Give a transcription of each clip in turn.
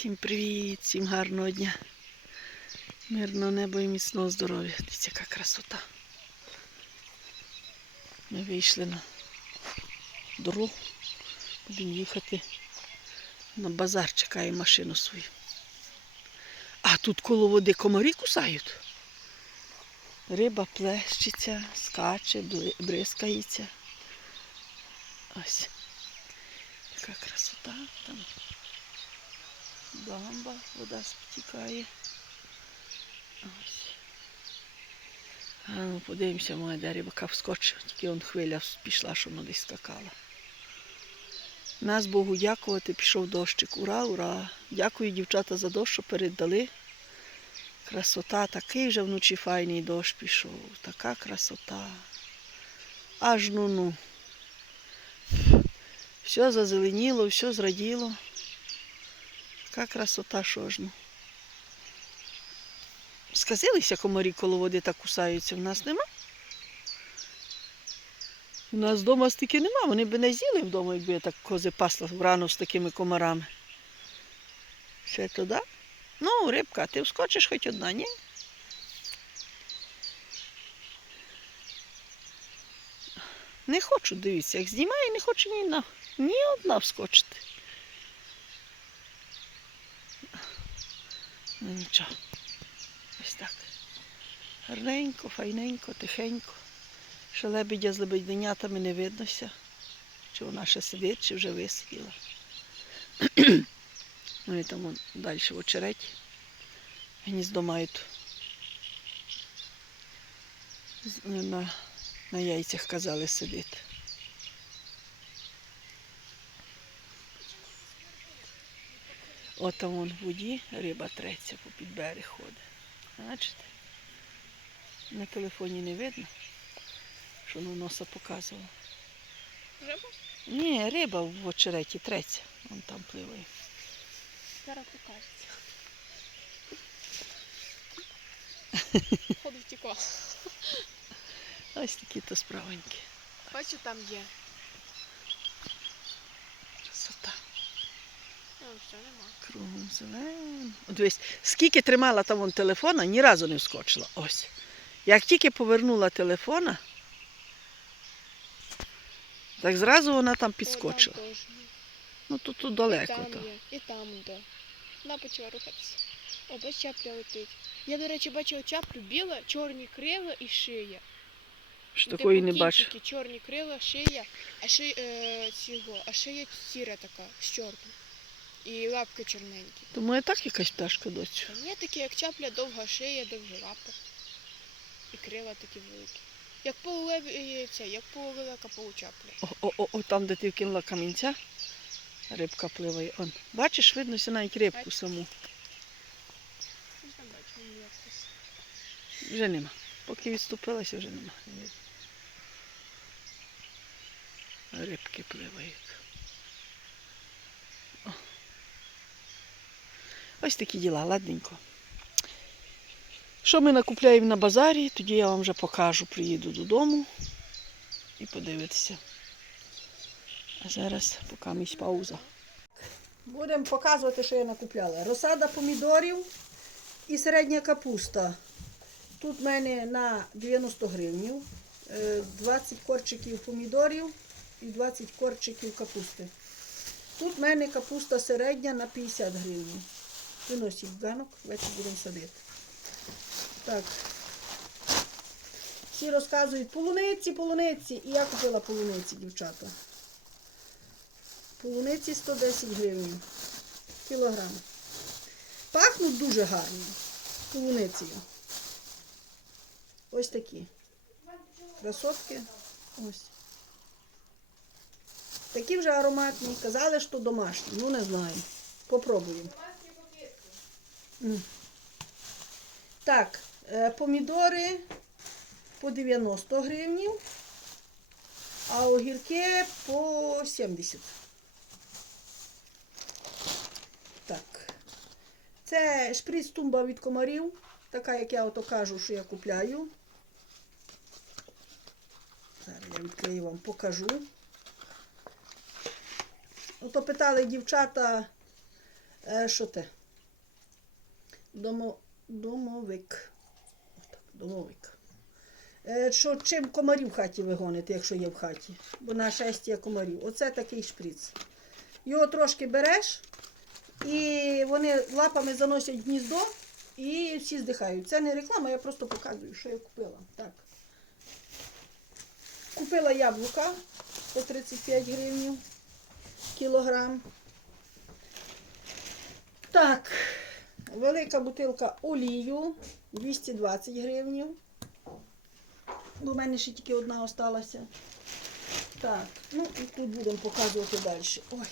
Всім привіт, всім гарного дня. Мирного неба і міцного здоров'я. Дивіться, яка красота. Ми вийшли на дорогу. Будемо їхати на базар, чекаю машину свою. А тут коло води комарі кусають. Риба плещеться, скаче, бризкається. Ось. Яка красота там. Дамба, вода спотікає. А ну, подивимося, моя де рибака вскочив, тільки он хвиля пішла, що вона десь скакала. Нас Богу дякувати, пішов дощик. Ура, ура! Дякую, дівчата, за дощ, що передали. Красота, такий вже вночі файний дощ пішов. Така красота. Аж ну ну. Все зазеленіло, все зраділо. Така красота, що ж. Сказилися комарі коло води так кусаються. В нас нема. У нас вдома стільки нема, вони б не з'їли вдома, якби я так кози пасла врано з такими комарами. Ще туди? Ну, рибка, ти вскочиш хоч одна, ні? Не хочу, дивіться, як знімаю, не хочу ні, на, ні одна вскочити. Ну нічого. Ось так. Гарненько, файненько, тихенько. Ще лебедя з лебеденятами не виднося. Чи вона ще сидить, чи вже висиділа. Вони там далі в очереті. Гніздо мають на, на яйцях казали сидіти. От там вон в воді риба треться, попід берег ходить. Бачите? На телефоні не видно, що на носа показувало. Риба? Ні, риба в очереті треться. Вон там пливає. Зараз покажеться. Ходу втекла. Ось такі то справоньки. Бачу, там є. Красота. Ну, все, нема. Кругом зелено. Дивись, скільки тримала там вон телефона, ні разу не вскочила. Ось. Як тільки повернула телефона, так зразу вона там підскочила. О, там теж. Ну тут, тут І далеко. там То. є, і там де. Вона почала рухатися. О, бач, чапля летить. Я, до речі, бачила чаплю біла, чорні крила і шия. Що Ну, такої типу не бачу. чорні крила, шия, а шия, е, цього, а шия сіра така, з чорним. І лапки чорненькі. Я так якась пташка дочу. Та ні, такі, як чапля, довга шия, довгі лапи. І крила такі великі. Як полулев, це, як полулевика получапля. О, о, о, о, там, де ти вкинула камінця, рибка пливає. Он. Бачиш, видно ся навіть рибку саму. Ну. Вже нема. Поки відступилася, вже нема. Рибки пливають. Ось такі діла, ладненько. Що ми накупляємо на базарі, тоді я вам вже покажу, приїду додому і подивитися. А зараз поки місь пауза. Будемо показувати, що я накупляла. Розсада помідорів і середня капуста. Тут в мене на 90 гривнів, е, 20 корчиків помідорів і 20 корчиків капусти. Тут в мене капуста середня на 50 гривень. Виносить в ганок, вечір будемо садити. Так. Всі розказують полуниці, полуниці. І я купила полуниці, дівчата. Полуниці 110 гривень. Кілограм. Пахнуть дуже гарно. Полуницею. Ось такі. Красотки. Ось. Такі вже ароматні. Казали, що домашні. Ну не знаю. Попробуємо. Так, е, помідори по 90 гривнів, а огірки по 70. Так. Це шприц тумба від комарів, така, як я ото кажу, що я купляю. Зараз я відкрию вам, покажу. Ото питали дівчата, Е, що те? Домо, домовик. Домовик. Е, що, чим комарів в хаті вигонити, якщо є в хаті? Бо на шестія комарів. Оце такий шприц. Його трошки береш, і вони лапами заносять гніздо і всі здихають. Це не реклама, я просто показую, що я купила. Так. Купила яблука по 35 гривень кілограм. Так, велика бутилка олію 220 гривень. Бо в мене ще тільки одна осталася. Так, ну і тут будемо показувати далі. Ой.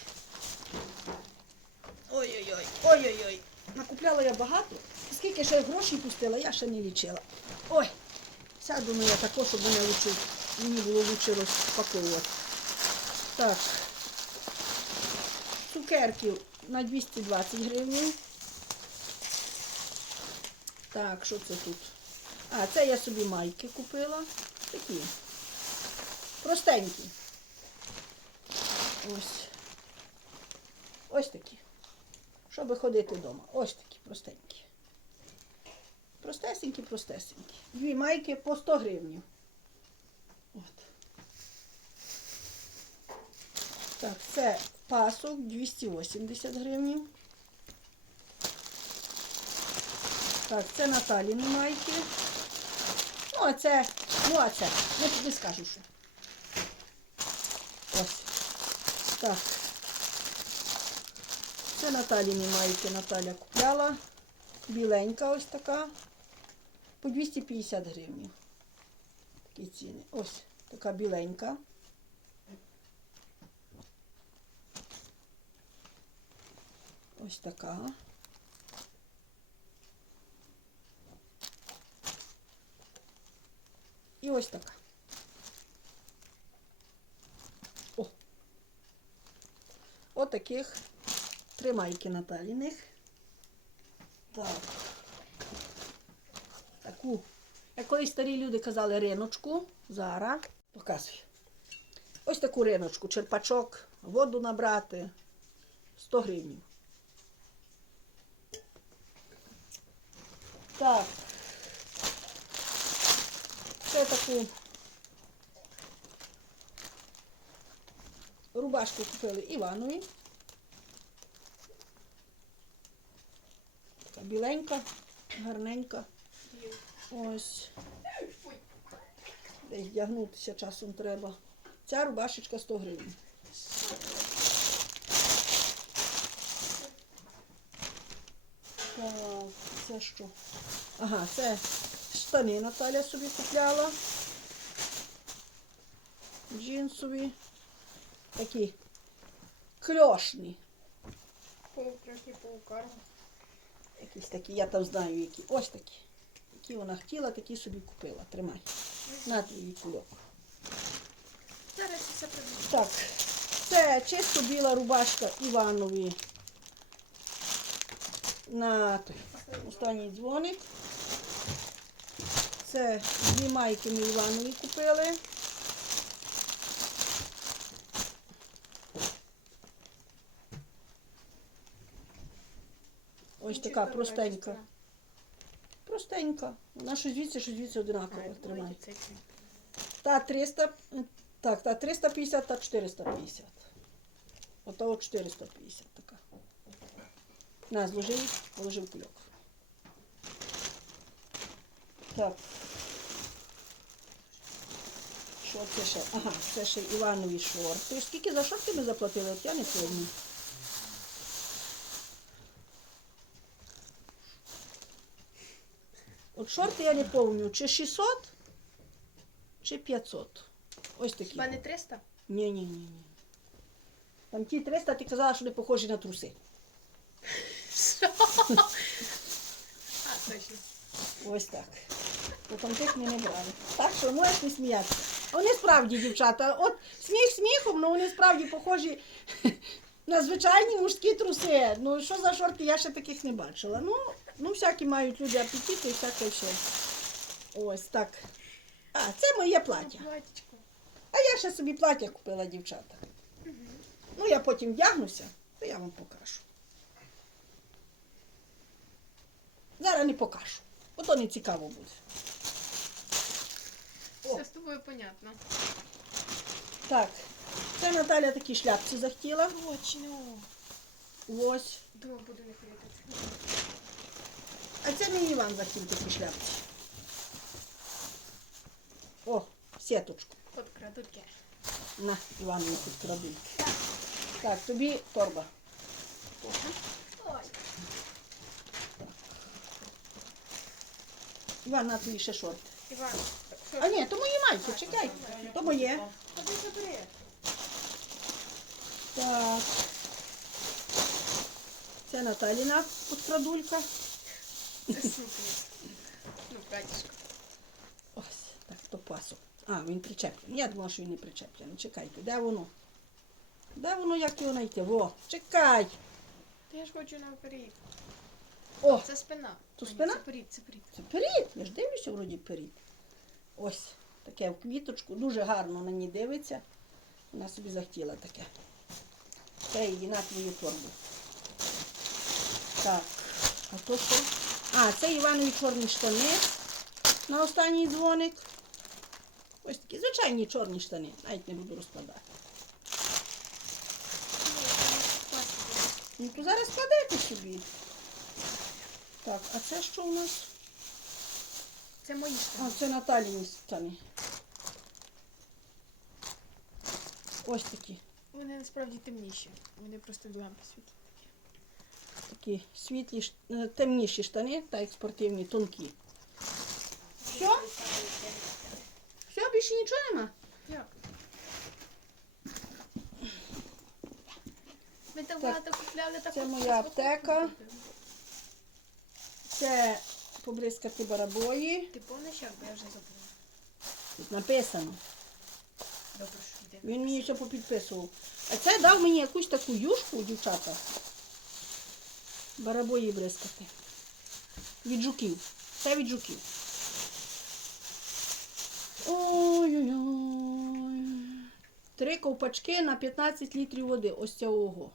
Ой-ой-ой, ой-ой-ой. Накупляла я багато. Скільки ще грошей пустила, я ще не лічила. Ой, сяду я тако, щоб мене лучше, мені було лучше розпаковувати. Так. Цукерки на 220 гривень. Так, що це тут? А, це я собі майки купила. Такі. Простенькі. Ось. Ось такі. Щоб ходити вдома. Ось такі простенькі. Простесенькі, простесенькі. Дві майки по 100 гривень. От. Так, це пасок 280 гривень. Так, це Наталіни майки. Ну, а це, ну, а це, я тобі скажу, що. Ось. Так. Це Наталіні майки Наталя купляла. Біленька ось така. По 250 гривень. Такі ціни. Ось така біленька. Ось така. І ось така. О. От три майки Наталіних. Так. Таку. Як колись старі люди казали риночку. Зараз показую. Ось таку риночку, черпачок, воду набрати. 100 гривень. Так. Це таку рубашку купили Іванові. Така біленька, гарненька. Ось. Десь вдягнутися часом треба. Ця рубашечка 100 гривень. Так, це що? Ага, це штани Наталя собі купляла. Джинсові. Такі кльошні. Полукрашні полукарми. Якісь такі, я там знаю, які. Ось такі. Які вона хотіла, такі собі купила. Тримай. На твій кульок. Зараз все прибуду. Так, це чисто біла рубашка Іванові на останній дзвоник. Це дві майки ми Іванові купили. Ось така простенька. Простенька. Вона щось звідси, щось звідси одинакова. Тримай. Та 300, так, та 350, та 450. Ото 450 така. На, зложив, положив кульок. Так. Що це ще? Ага, це ще Іванові шорти. Скільки за шорти ми заплатили? От я не пам'ятаю. От шорти я не пам'ятаю, чи 600, чи 500. Ось такі. Хіба не 300? Ні, ні. Там ті 300, ти казала, що не похожі на труси. А, точно. Ось так. Бо там тих ми не брали. Так що можеш не сміятися. Вони справді, дівчата, от сміх сміхом, але вони справді похожі на звичайні мужські труси. Ну, що за шорти, я ще таких не бачила. Ну, ну всякі мають люди апетити і всяке ще. Ось так. А, це моє плаття. А я ще собі плаття купила, дівчата. Ну, я потім вдягнуся, то я вам покажу. зараз не покажу. Бо то не цікаво буде. О. Все з тобою понятно. Так, це Наталя такі шляпці захотіла. Точно. Ось. Думаю, буду не ходити. А це мені Іван захотів такі шляпці. О, сіточку. От крадуть На, Іванові тут крадуть. Так, тобі торба. Ой. Іван, на тобі ще шорти. Іван, що? А ні, то мої майки, чекай. То моє. Ходи забери. Так. Це Наталіна подкрадулька. Це супер. Ну, братішко. Ось, так, то пасок. А, він причеплений. Я думала, що він не причеплений. Чекайте, де воно? Де воно, як його знайти? Во, чекай. Та я ж хочу наперед. О, Це спина. То ні, спина? Це перед, це перед. це перід. Я ж дивлюся, вроді перід. Ось, таке в квіточку. Дуже гарно на ній дивиться. Вона собі захотіла таке. Це її на твою торбу. Так, а то що? А, це Іванові чорні штани на останній дзвоник. Ось такі звичайні чорні штани. Навіть не буду розкладати. Ну то зараз складайте собі. Так, а це що у нас? Це мої А, штани. це Наталіні штани. Ось такі. Вони насправді темніші. Вони просто в лампі світлі. Такі світлі, е, темніші штани, так як спортивні, тонкі. Що? Все, більше нічого нема? Як? Ми Так, багато купляли так. це моя аптека. Це побризкати барабої. Ти помниш, як я вже забула. Тут написано. Добре, що йде. Він мені все попідписував. А це дав мені якусь таку юшку, дівчата. Барабої бризкати. Від жуків. Це від жуків. Ой-ой-ой. Три ковпачки на 15 літрів води. Ось цього.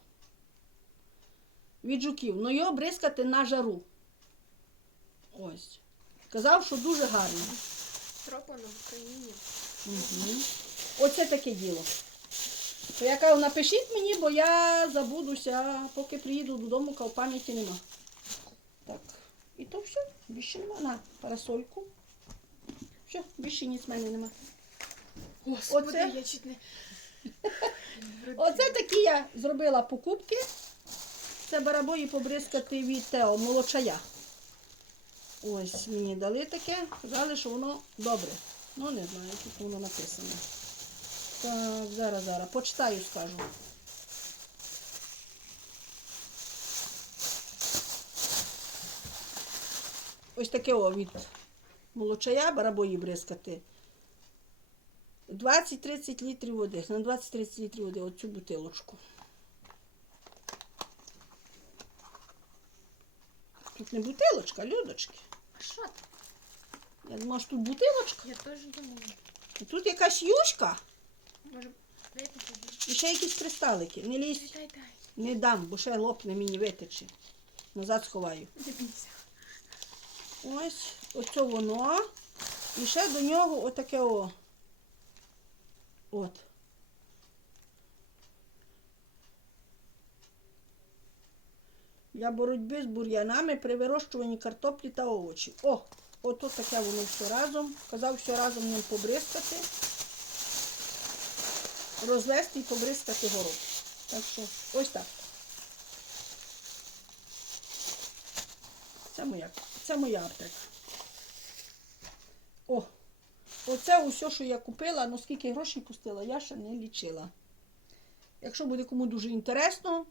Від жуків. Ну його бризкати на жару. Ось. Казав, що дуже гарно. Тропано в Україні. Угу. Оце таке діло. То я кажу, напишіть мені, бо я забудуся, поки приїду додому, кав пам'яті нема. Так. І то все, більше нема. На парасольку. Все, більше ніц в мене нема. Господи, Оце? я чуть не... Оце такі я зробила покупки. Це барабої побризкати від Тео, молочая. Ось мені дали таке, казали, що воно добре. Ну, не знаю, тут воно написано. Так, зараз, зараз, почитаю, скажу. Ось таке о від молочая, барабої бризкати. 20-30 літрів води. На 20-30 літрів води оцю бутилочку. Тут не бутилочка, людочки. Що? Я думала, що тут бутилочка. Я теж думала. Тут якась юшка Може, і ще якісь кристалики. Не лізь, Дай, дай, не дам, бо ще лопне мені витече. Назад сховаю. Не бійся. Ось, оце воно. І ще до нього отаке о. От. Для боротьби з бур'янами при вирощуванні картоплі та овочів. О, ото таке воно все разом. Казав все разом ним побризкати. Розвести і побризкати город. Так що ось так. Це моя, це моя аптека. О, оце усе, що я купила, ну скільки грошей пустила, я ще не лічила. Якщо буде кому дуже інтересно,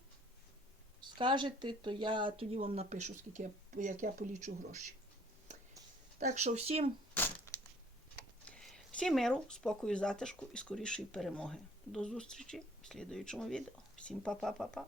скажете, то я тоді вам напишу, скільки я, як я полічу гроші. Так що всім, всім миру, спокою, затишку і скорішої перемоги. До зустрічі в слідуючому відео. Всім па-па-па-па.